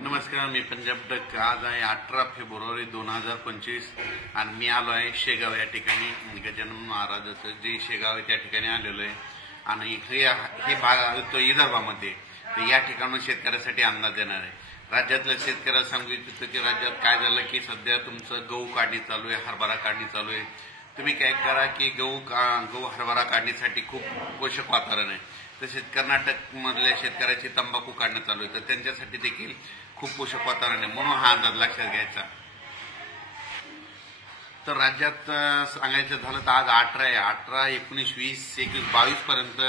नमस्कार, मी पंजाब डक. आज आहे 18 फेब्रुवारी 2025 आणि मी आलो आहे शेगाव या ठिकाणी. गजानन महाराजाचं जे शेगाव आहे त्या ठिकाणी आलेलो आहे आणि हे भाग येतो विदर्भामध्ये. तर या ठिकाणून शेतकऱ्यासाठी अंदाज देणार आहे. राज्यातल्या शेतकऱ्याला सांगू इच्छितो की राज्यात काय झालं की सध्या तुमचं गहू काढणी चालू आहे, हरभरा काढणी चालू आहे. तुम्ही काय करा की गहू हरभरा काढणीसाठी खूप पोषक वातावरण आहे. तसेच कर्नाटक मधल्या शेतकऱ्याची तंबाखू काढणं चालू आहे, तर त्यांच्यासाठी देखील खूप पोषक वातावरण आहे. म्हणून हा अंदाज लक्षात घ्यायचा. तर राज्यात सांगायचं झालं तर आज 18, 19, 20, 21, 22 पर्यंत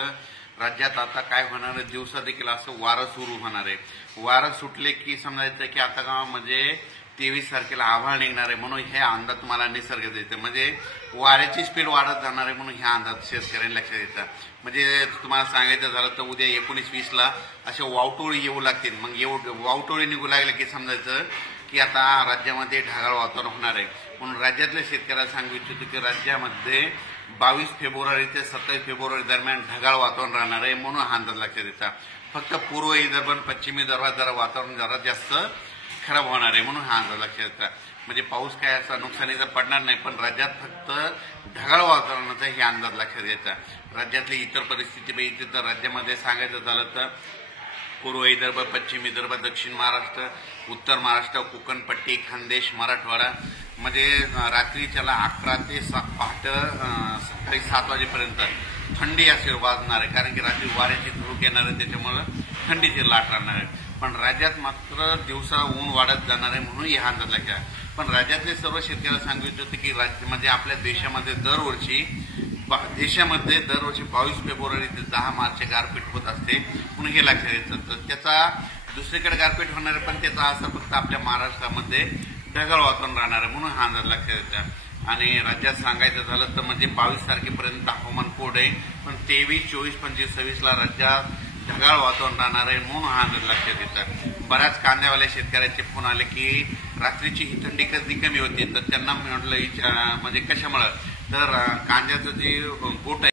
राज्यात आता काय होणार आहे, दिवसा देखील असं वारं सुरू होणार आहे. वारं सुटले की समजायचं की आता गावामध्ये 23 तारखेला आभाळ निघणार आहे. म्हणून हे अंदाज तुम्हाला निसर्ग देते, म्हणजे वाऱ्याची स्पीड वाढत जाणार आहे. म्हणून हा अंदाज शेतकऱ्यांनी लक्षात घ्यायचा. म्हणजे तुम्हाला सांगायचं झालं तर उद्या 19-20 ला असे वावटोळी येऊ लागतील. मग वावटोळी निघू लागले की समजायचं की आता राज्यामध्ये ढगाळ वातावरण होणार आहे. म्हणून राज्यातल्या शेतकऱ्याला सांगू इच्छितो की राज्यामध्ये 22 फेब्रुवारी ते 27 फेब्रुवारी दरम्यान ढगाळ वातावरण राहणार आहे. म्हणून हा अंदाज लक्षात घ्यायचा. फक्त पूर्व विदर्भ आणि पश्चिम विदर्भात जरा वातावरण जरा जास्त खराब होणार आहे. म्हणून हा अंदाज लक्षात घ्यायचा. म्हणजे पाऊस काय असा नुकसानीचा पडणार नाही, पण राज्यात फक्त ढगाळ वातावरणाचा हे अंदाज लक्षात घ्यायचा. राज्यातली इतर परिस्थिती बघितली तर राज्यामध्ये सांगायचं झालं तर पूर्व विदर्भ, पश्चिम विदर्भ, दक्षिण महाराष्ट्र, उत्तर महाराष्ट्र, कोकणपट्टी, खानदेश, मराठवाडा म्हणजे रात्रीच्याला 11 ते पहाटे सकाळी 7 वाजेपर्यंत थंडी असे वाजणार आहे. कारण की रात्री वाऱ्याची झुळूक येणार आहे, त्याच्यामुळे थंडीची लाट राहणार आहे. पण राज्यात मात्र दिवसा ऊन वाढत जाणार आहे. म्हणून हा अंदाज लक्षात. पण राज्यातले सर्व शेतकऱ्याला सांगू इच्छितो की म्हणजे आपल्या देशामध्ये दरवर्षी 22 फेब्रुवारी ते 10 मार्च गारपीट होत असते. म्हणून हे लक्षात घ्यायचं. तर त्याचा दुसरीकडे गारपीट होणार आहे, पण त्याचा असर फक्त आपल्या महाराष्ट्रामध्ये ढगाळ वातावरण राहणार आहे. म्हणून हा अंदाज लक्षात घ्यायचा. आणि राज्यात सांगायचं झालं तर म्हणजे 22 तारखेपर्यंत हवामान कोरड आहे, पण 23, 24, 25, 26 ला राज्यात ढगाळ वातावरण राहणार आहे. म्हणून हा अंदाज लक्षात येतात. बऱ्याच कांद्यावाल्या शेतकऱ्याचे फोन आले की रात्रीची ही थंडी कधी कमी होती. तर त्यांना म्हटलं म्हणजे कशामुळे, तर कांद्याचं जे गोट आहे